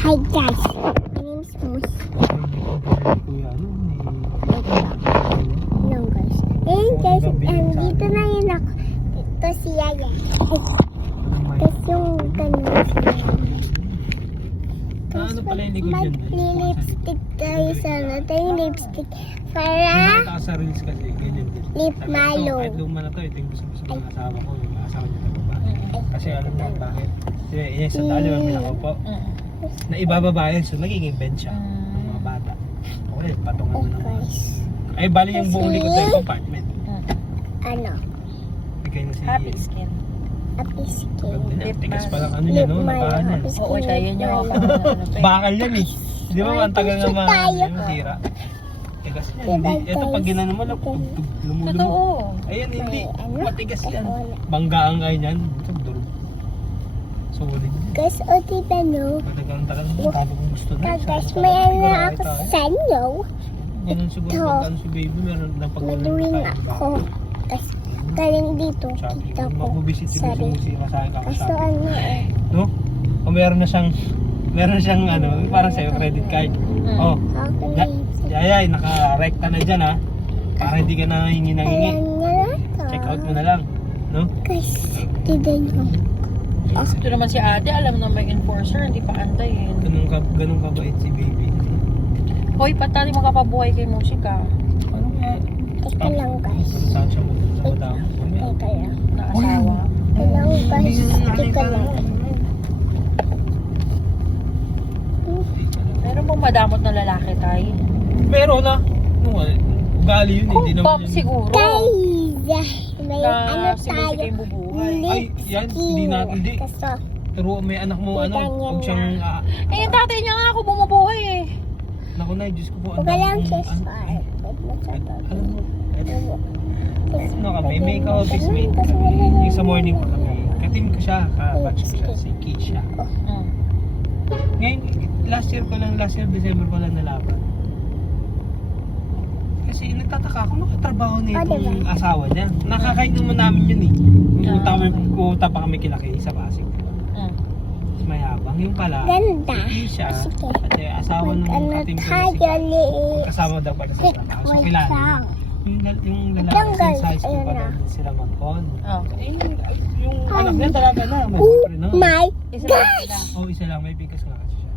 Hi guys, my name is Moose. Hello guys. Ayun guys, dito na yun ako. Ito si Yaya. Tapos yung ganun si Yaya. Ano pala yung likod yun? Mag-lipstick tayo sana. Tayo yung lipstick. Para Sa reels kasi, ganyan din. lip Sabi ko, malo. kahit luma na to, ito yung gusto ko sa mga asawa ko, yung asawa niya na babae. Kasi alam mo bakit? Kasi yung sandali, may nakaupo. Na ibababa yun, so nagiging bench siya ng mga bata. Okay, patungan Oh mo naman. guys. Ay, bali yung buong likod sa compartment. Ano? Bigay na si... Happy skin. Happy skin. Ganda na. Tigas pa lang ano niya, Lip no? malo. Nakaan Happy yan. skin. Oo, siya yun yung lip ako. malo. Bakal yan eh. Di ba, ang tagal nga Tayo. masira. Tigas yan. Diba, Hindi. Ito guys? pag ginano mo, lumulumog. Totoo. Ayan, hindi. May ano? Matigas yan. Wala. Banggaan nga yan. Ito, durog. Solid. Guys, o tita no. Tagal mo. Sabi kong gusto na. Guys, may ano ako sa inyo. Ganun siguro Ito. pag ano si baby, meron na pag Maluwing ako. Guys, galing dito. Sabi Kita ko, ko. mabubisit si Sorry. Musima sa akin Kaso kakasabi. ano eh. No? O meron na siyang ano, parang sa'yo credit card. Oh, Ako ya, na. yayay, naka-recta na dyan ha. Para hindi ka na hingi ng hingi. Alam niya na to. Check out mo na lang. No? Guys, tita nyo. Ito naman si ate, alam na may enforcer, hindi pa antayin. Ganun kabait si baby. Hoy, patali mo kapabuhay kay musika. Ano kaya? Teka lang guys. Saan siya mo? Sa madamo. Teka lang. Na asawa. Teka lang guys. Teka lang. Meron mong madamot na lalaki tayo. Meron na. Ugali yun, hindi naman Pop yun. siguro. Guys, may ano Na si tayo. musika yung bubuhay. Ay, yan, hindi na, hindi. Kaso, Pero may anak mo, ano, Ganyan huwag siyang, Eh, yung tatay niya nga ako bumubuhay eh. naku na, Diyos ko po, huwag ka lang kong, kiss fire. alam mo, ano kami, may ka-office mate kami, yung sa morning ko kami, katim ko siya, ka-batch ko siya, si Keisha. Ngayon, last year December ko lang nalaban. Kasi nagtataka ako, makatrabaho na itong asawa niya. Nakakain naman namin yun eh. Yung kuta pa kami kilaki sa Pasig. Mayabang. Yung pala, Ganda. Keisha, Sige. kasi asawa ng Ano katim ko na tayo si kasama daw pala sa trabaho. So, Wait kilala. lang. Yung lalaki Tanggal. sa high school Ayun pa na. daw sila mag-on. Oh. Eh, yung anak niya talaga na. May Oh boyfriend na. my Isa lang gosh! sila. Oh, isa lang. May bigas nga kasi siya.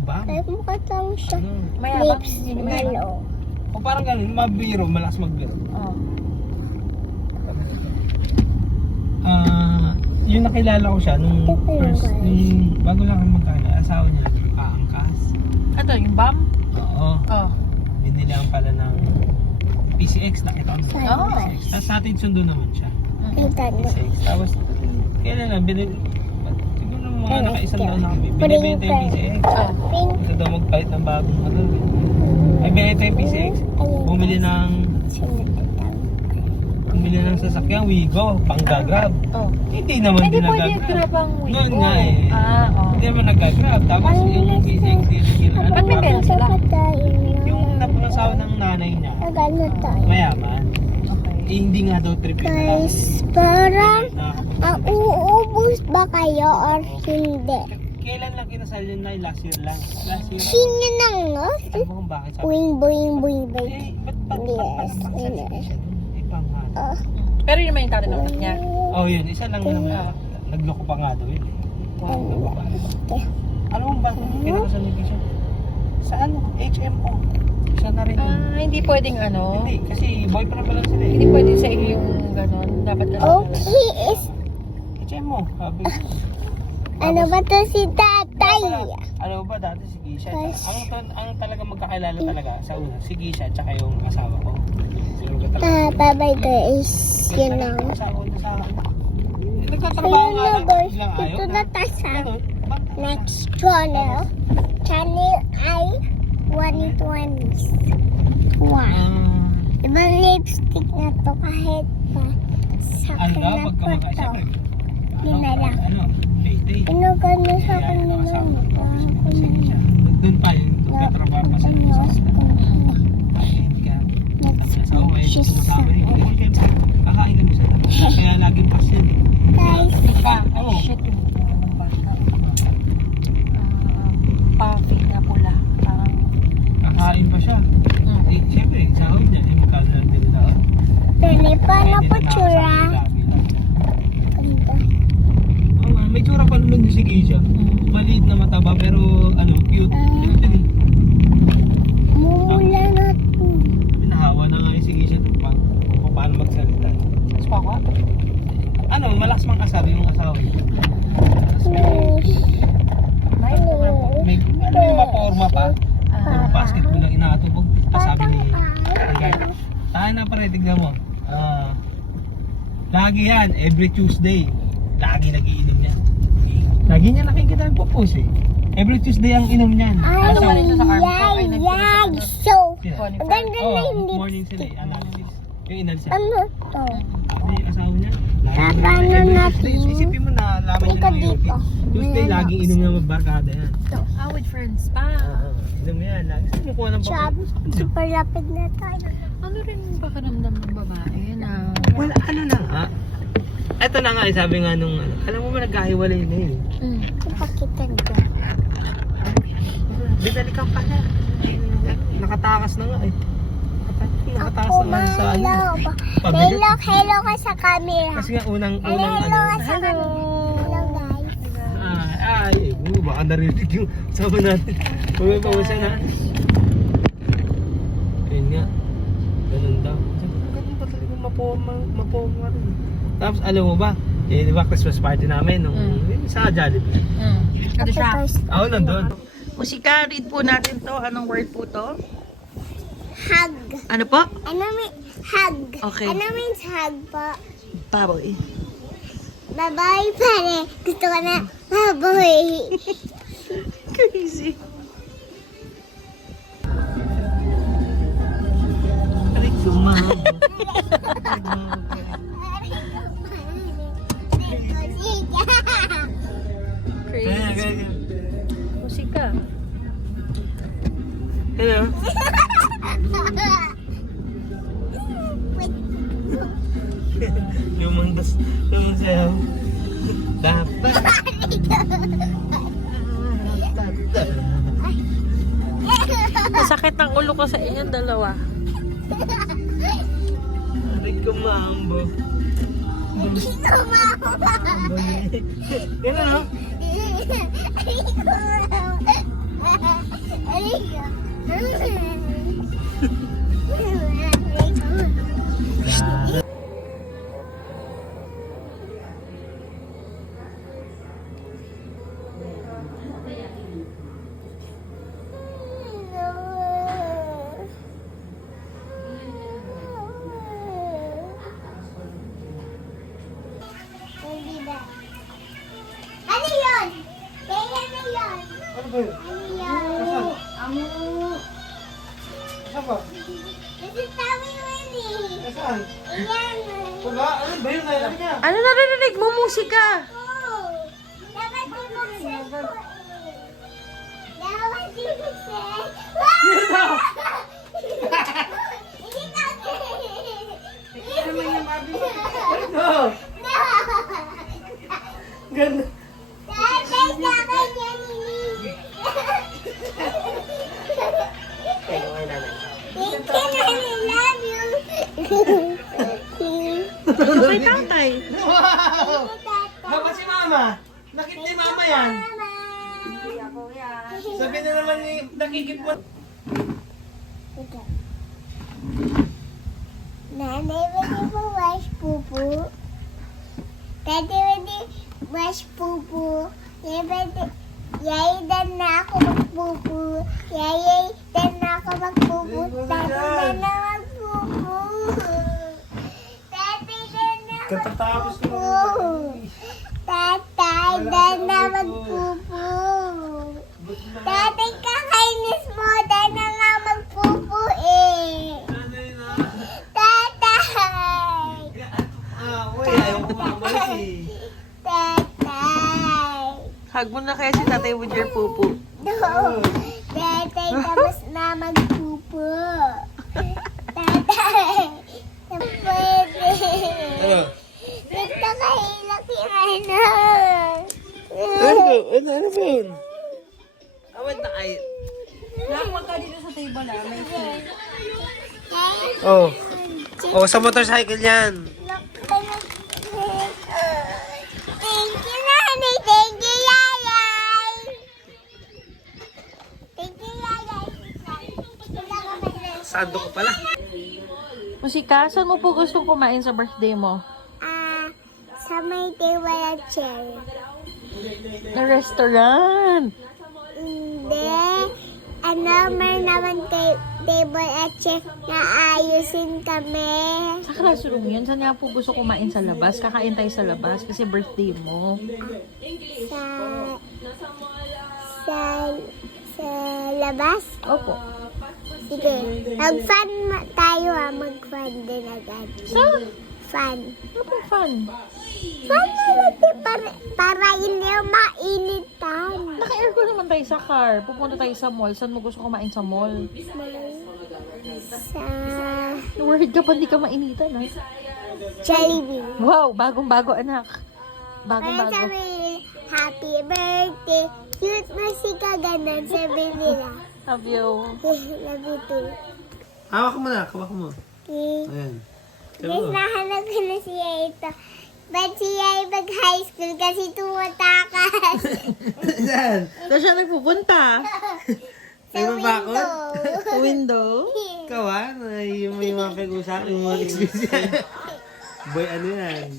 Bam. Ay, mukha tayong siya. Ano? Mayabang. Lips, Hindi mayabang. malo. O parang ganun, mabiro, malakas magbiro. Oh. Yung nakilala ko siya nung first, bago lang ako magkala, asawa niya nagpaangkas. Ito, yung bam? Oo. Oh. Binilihan pala ng PCX, nakita ko ng Oh. PCX. Tapos sa atin sundo naman siya. Tita nyo. PCX. Tapos, kailan na, siguro mga Ay, naka-isang yeah. taon na kami, binibenta yung PCX. Oh. Pink. Gusto daw magpalit ng bagong ano. Ay, binibenta yung PCX. Bumili ng sasakyan, Wigo, pang-gagrab. Oh. Hindi naman Hindi pwede ginagagrab. grab ang wig Noon mo. nga eh. Oh. Hindi naman nag-grab. Tapos yung PCX din, Ba't may pera sila? yung napangasawa ng nanay niya, Nagano tayo. mayaman. Okay. Eh, hindi nga daw trip yung Guys, parang nakakapagpapalito. uubos ba kayo or hindi? Kailan lang kinasal yun na? Last year lang. Last year. Sino nang no? Alam mo kung bakit sabi? Boing, boing, boing, boing. Eh, ba't Yes, panapaksal si Keisha dun? Eh, panghat. Pero yun naman yung tatay ng anak niya. Oh, yun. Isa lang naman. Ah. Nagloko pa nga daw yun. Wow. Alam mo ba kung kinakasal ni Keisha? Sa ano? HMO. Siya na rin. Hindi pwedeng ano. Hindi, kasi boyfriend pa lang sila eh. Hindi pwedeng sa iyo yung ganon. Dapat kasi. Okay, is HMO. Sabi. ano ba to si tatay? Ano ba dati si Keisha? Yes. Ang talaga magkakilala talaga sa una, si Keisha tsaka yung asawa ko. Bye-bye guys. Yun lang. Asawa na sa akin. Nagtatrabaho Ayun nga na lang. guys, Biglang ayaw ito na. na tayo sa Ganun. Bata. next channel. Channel ay 120. Wow. Ibang lipstick na to kahit pa sa Ano daw, na pag po kumakain, to. siyempre. Yun na lang. Ano, day-day. Ano gano'n sa Kaya yung kanila? asawa ko, si Keisha. Doon pa yun, nagtatrabaho pa sa isa. So, may sinasabi rin. Kakain kami sa tabi. Kaya laging pas yun. Guys, Oo. Shit. Yung bata. lagi yan, every Tuesday. Lagi nagiinom yan. Lagi niya nakikita yung popost eh. Every Tuesday ang inom niyan. Ay, Ano rin sa arm ko, ay yay, nagtira sa yay, ano. so. Conifer. Ang ganda na Oh, hindi. morning sila eh, analysis. Yung inalisa. Ano to? Yung asawa niya. Paano Every natin? Tuesday, isipin mo na laman niya Ika ng Yorkie. dito. Tuesday, May laging inom niya magbarkada yan. Ah, with friends pa. Inom yan. Lagi kumukuha ng Chab, super lapid na tayo. Ano rin yung pakiramdam ng babae na... Wala, ano na nga. Ito na nga, sabi nga nung, alam mo ba nagkahiwalay na yun? Ipakitan ko. Binalikan pa na. Nakatakas na nga eh. Nakatakas Ako, na nga sa ano. hello. Hello ka sa camera. Kasi nga unang Hello ano. ka sa camera. Hello guys. Ay, baka narinig yung sama natin. Huwag pa siya na. Ayun nga. Ganun daw. Ganun ba talaga mapoma rin. Tapos alam mo ba, di ba Christmas party namin nung sa Jollibee. Ano siya? Ako nandun. Musika, read po natin to. Anong word po to? Hug. Ano po? Ano mean hug? Okay. Ano means hug po? Baboy. Bye-bye pare. Gusto ko na baboy. Crazy. Aray, sumabog. Crazy. Musika. Hello. Lumang sayaw. Dapat. Masakit ng ulo ko sa inyong dalawa. Aray, kumambo. Yan na. Ano yun? Kaya na yun. Ano ba yun? Ano yun? Amo. Saan ba? Kasi sabi mo yun eh. Saan? Ayan. Wala. Ano ba yun? Ano niya? Ano naririnig mo, musika? Oh. Dapat bumuksan ko eh. Dapat bumuksan. Hindi ka. Ano naman yung babi mo? Ano? Ganda. Tatay sa kanya ni. Okay, okay na lang. Thank you, Nanay. Love you. May tatay. Wow! Dapat si Mama. Nakit ni Mama yan. Sabi na naman ni nakikip mo. Nanay, pwede mo wash pupu? Pwede wash pupu? Yay, dan na ako magpupu. Yay, dan na ako magpupu. Tatay, dan na magpupu. Tatay, dan na Katatapos ko magpupu. Tatay, dan na magpupu. Tatay, kakainis mo. Dan na nga magpupu eh. Tatay! Uy, ayaw ko mamalik eh. Tatay! Hug mo na kaya si tatay with your pupu. No! Tatay, tapos na magpupo. Tatay! Pwede! Ano? Gusto kahilak yung ano. Ano ba yun? Awad na kayo. Nakapag ka dito sa table may seat. Oh. Oh, sa motorcycle yan. Thank you, Nanay. Thank you, Yayay. Thank you, Yayay. Sando ko pala. Musika, saan mo po gustong kumain sa birthday mo? Sa may table chair. Na restaurant. Hindi. Ano, meron naman kay table at chair na ayusin kami. Sa classroom yun. Saan nga po gusto kumain sa labas? Kakain tayo sa labas kasi birthday mo. Sa labas? Opo. Sige. Mag-fun tayo mag-fun din agad. Saan? Fun. Ano pong fun? Fun na natin para hindi mainitan. Naka-aircon naman tayo sa car. Pupunta tayo sa mall. Saan mo gusto kumain sa mall? Sa Worried ka pa hindi ka mainitan, ha? Jollibee. Wow, bagong-bago, anak. Kaya Bagong-bago. sabi, happy birthday. Cute na si Kaganan, sabi nila. Love you. Love you too. Hawak mo na, hawak mo. Okay. Ayan. Guys, nahanap ko na siya ito. Ba't siya mag-high school kasi tumatakas? Saan? Saan siya nagpupunta? Sa May mabakot? window. Window? Ikaw may mga pag-usap, yung mga experience. Boy, ano yan?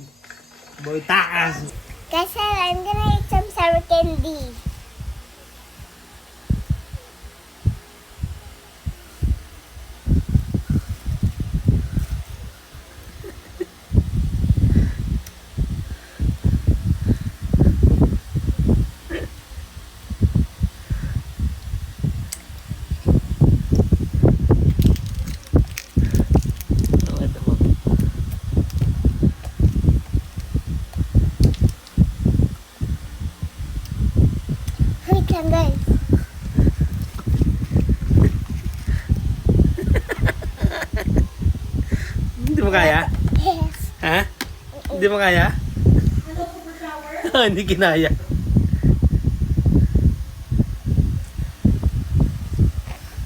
Boy, takas. Kasi I'm gonna eat some sour candy. Wait lang guys. Hindi mo kaya? Yes. Ha? Hindi mo kaya? Hindi kinaya.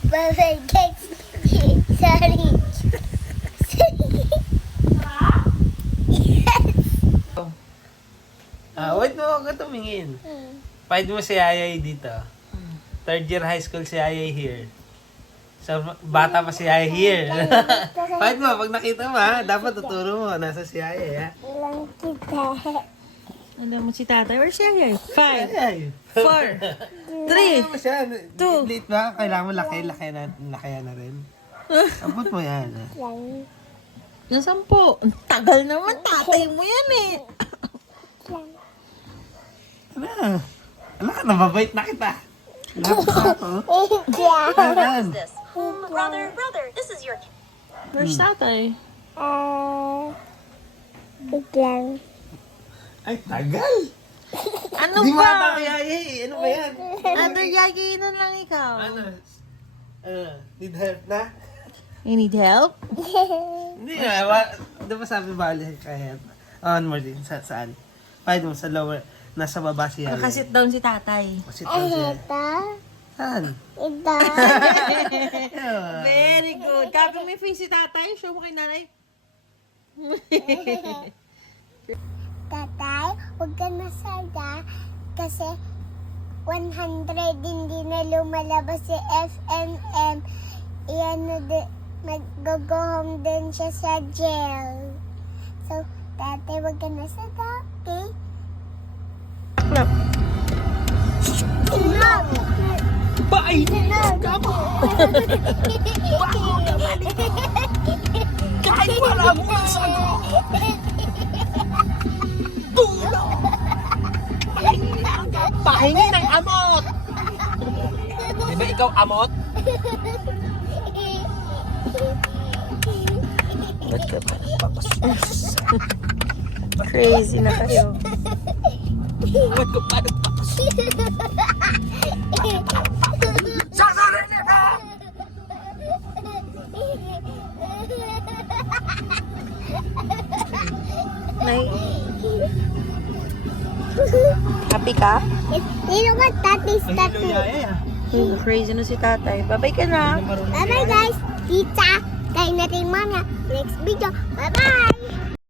Bye-bye guys. Sorry. Wait mo, huwag ka tumingin. Find mo si Ayay dito. Third year high school si Ayay here. So, bata pa si Ayay here. Find mo, pag nakita mo ha, dapat tuturo mo, nasa si Ayay ha. Lang kita. Ano mo si tatay? Where's siya here? 5, Ayay. 4, 3. Ano siya? Two. Late ba? Kailangan mo laki na rin. Abot mo yan. Lang. Nasaan po? Ang tagal naman. Tatay mo yan eh. Ano? Alam ka, nababait na kita. Yeah. Brother, this is your Where's tatay? Wait lang. Ay, tagal. Ano Di mo ba? ata kay Ayay. Ano ba yan? Other yagi na lang ikaw. Ano? Need help na? You need help? Hindi nga. Di ba sabi bali kaya? On more din. Saan? Find mo sa lower. Nasa baba siya. Nakasit down si tatay. Sit down siya. Ito. Saan? Ito. Very good. Copy mo yung face si tatay. Show mo kay nanay. Tatay, huwag ka nasaya kasi 100 hindi na lumalabas si FMM. Iyan na mag-go home din siya sa jail. So, tatay, huwag ka nasaya, okay? Sinog! Bye! Sinog! Kahit wala mo ang sagot! Pahingi ng amot! Di ba ikaw amot? Ba't ka pa? Crazy na kayo. Ba't ko pa nagpapas? Sasarin na ka! Nay. Happy ka? Sino ka, tatay, Ang tatay? yaya. Crazy na si tatay. Bye-bye ka na. Bye-bye guys! Pizza! Kain natin muna. Next video. Bye-bye!